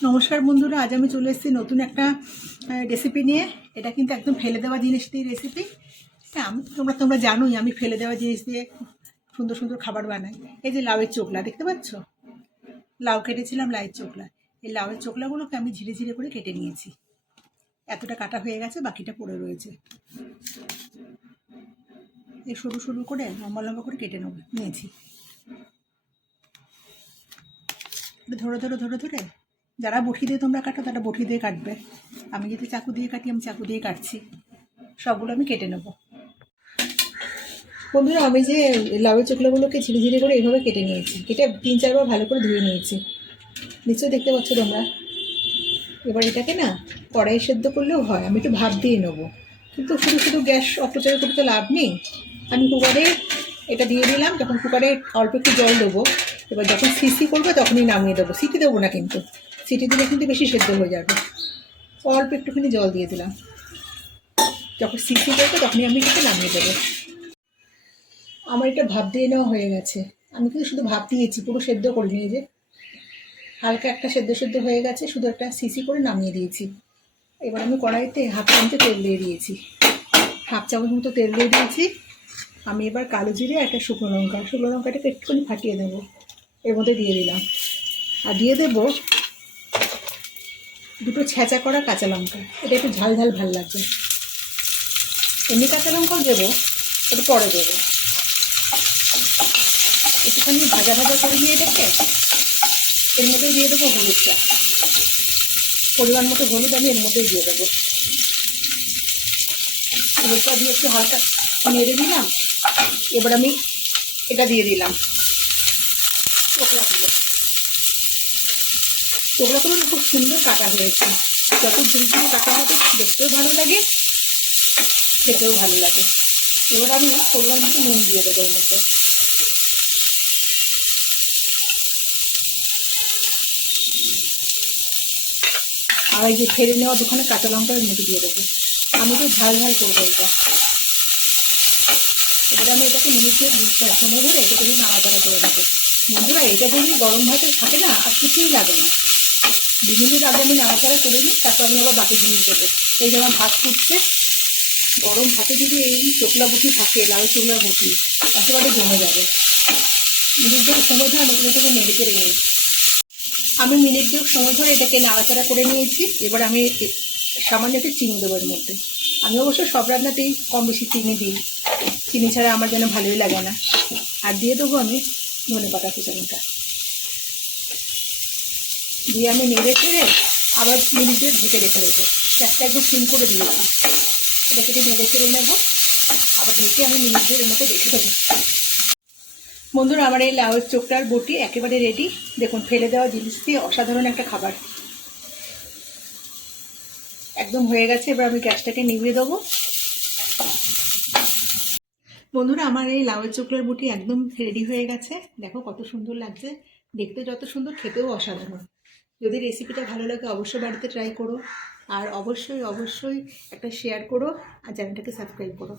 নমস্কার বন্ধুরা, আজ আমি চলে এসেছি নতুন একটা রেসিপি নিয়ে। এটা কিন্তু একদম ফেলে দেওয়া জিনিস দিয়ে রেসিপি হ্যাঁ আমি তোমরা তোমরা জানোই, আমি ফেলে দেওয়া জিনিস দিয়ে সুন্দর সুন্দর খাবার বানাই। এই যে লাউয়ের চোকলা, দেখতে পাচ্ছ? লাউ কেটেছিলাম, লাউয়ের চোকলা। এই লাউয়ের চোকলাগুলোকে আমি ঝিরে ঝিরে করে কেটে নিয়েছি। এতটা কাটা হয়ে গেছে, বাকিটা পড়ে রয়েছে। এই সরু সরু করে, লম্বা লম্বা করে কেটে নেব, নিয়েছি। ধরে ধরে ধরে ধরে। যারা বটি দিয়ে তোমরা কাটো, তারা বটি দিয়ে কাটবে। আমি যদি চাকু দিয়ে কাটি, আমি চাকু দিয়ে কাটছি। সবগুলো আমি কেটে নেব। বন্ধুরা, আমি যে লাউয়ের চোখলাগুলোকে ঝিরে ঝিরে করে এইভাবে কেটে নিয়েছি। কেটে তিন, চারবার ভালো করে ধুয়ে নিয়েছি। নিশ্চয়ই দেখতে পাচ্ছ তোমরা? এবার এটাকে না কড়াই সেদ্ধ করলেও হয়। আমি একটু ভাপ দিয়ে নেব। কিন্তু শুধু শুধু গ্যাস অপচয় করে তো লাভ নেই। আমি কুকারে এটা দিয়ে দিলাম। যখন কুকারে অল্প একটু জল দেবো, এবার যখন সিসি করবে তখনই নামিয়ে দেবো। সিটি দেবো না কিন্তু। সিটি দিলে কিন্তু বেশি সেদ্ধ হয়ে যাবে। অল্প একটুখানি জল দিয়ে দিলাম। যখন সিসি করবে তখনই আমি এটাকে নামিয়ে দেবো। আমার এটা ভাপ দিয়ে নেওয়া হয়ে গেছে। আমি কিন্তু শুধু ভাপ দিয়েছি, পুরো সেদ্ধ করিনি এই যে। হালকা একটা সেদ্ধ সেদ্ধ হয়ে গেছে, শুধু একটা সিসি করে নামিয়ে দিয়েছি। এবার আমি কড়াইতে হাফ চামচে তেল দিয়ে দিয়েছি। হাফ চামচ মতো তেল দিয়ে দিয়েছি। আমি এবার কালো জিরে একটা শুকনো লঙ্কা। শুকনো লঙ্কাটাকে একটুখানি ফাটিয়ে দেবো। এর মধ্যে দিয়ে দিলাম। আর দিয়ে দেবো দুটো ছেঁচা করা কাঁচা লঙ্কা। এটা একটু ঝাল ঝাল ভালো লাগবে। এমনি কাঁচা লঙ্কাও দেবো এটা পরে দেবো। একটুখানি ভাজা ভাজা করে নিয়ে রেখে এর মধ্যে দিয়ে দেবো হলুদটা। পরিমাণ মতো হলুদ আমি এর মধ্যে দিয়ে দেবো। হলুদটা দিয়ে একটু হালকা নেড়ে দিলাম। এবার আমি এটা দিয়ে দিলাম। চোকলাগুলো খুব সুন্দর কাটা হয়েছে। যত ঝুমঝুমে কাটা হবে, দেখতেও ভালো লাগে, খেতেও ভালো লাগে। এবার আমি পরিমাণ মতো নুন দিয়ে দেবো এর মধ্যে। আর এই যে ফেলে নেওয়া দোকানে কাঁচা লঙ্কা মধ্যে দিয়ে দেবো। আমি তো ঝাল ঝাল করব এটা। এবার আমি এটাকে মিনিট সময় ধরে এটাকে নাড়াচাড়া করে দেবো বন্ধুরা, এটা যদি গরম ভাতে থাকে না, আর কিছুই লাগে না। দু মিনিট আগে আমি নাড়াচাড়া করে নিই, তারপর আমি আবার বাকি জিনিস দেবো। এই যেমন ভাত ফুটছে, গরম ভাতে যদি এই চোকলা বুটি থাকে, লাল চোকলার বুটি একেবারে জমে যাবে। মিনিট ধরে সময় ধরে আমি এটাকে নেড়ে চেড়ে নিই। আমি মিনিট দুয়েক সময় ধরে এটাকে নাড়াচাড়া করে নিয়েছি। এবার আমি সামান্য একটু চিনি দেবো এর মধ্যে। আমি অবশ্য সব রান্নাতেই কম বেশি চিনি দিই। চিনি ছাড়া আমার যেন ভালোই লাগে না। আর দিয়ে দেবো আমি ধনে পাতা কুচানোটা। দিয়ে আমি নেড়ে চেড়ে আবার মিনিট ঢেকে রেখে দেবো। গ্যাসটা একদম সিম করে দিয়েছি। এটাকে একটু নেড়ে চেড়ে নেব। আবার ঢেকে আমি মিনিট দুয়ের মতো রেখে দেবো বন্ধুরা, আমার এই লাউয়ের চোখটার বটি একেবারে রেডি দেখুন, ফেলে দেওয়া জিনিস দিয়ে অসাধারণ একটা খাবার। একদম হয়ে গেছে। এবার আমি গ্যাসটাকে নিভিয়ে দেবো। বন্ধুরা, আমার এই লাউয়ের চোখলার বুটি একদম রেডি হয়ে গেছে। দেখো কত সুন্দর লাগছে। দেখতে যত সুন্দর, খেতেও অসাধারণ। যদি রেসিপিটা ভালো লাগে অবশ্যই বাড়িতে ট্রাই করো। আর অবশ্যই অবশ্যই একটা শেয়ার করো আর চ্যানেলটাকে সাবস্ক্রাইব করো।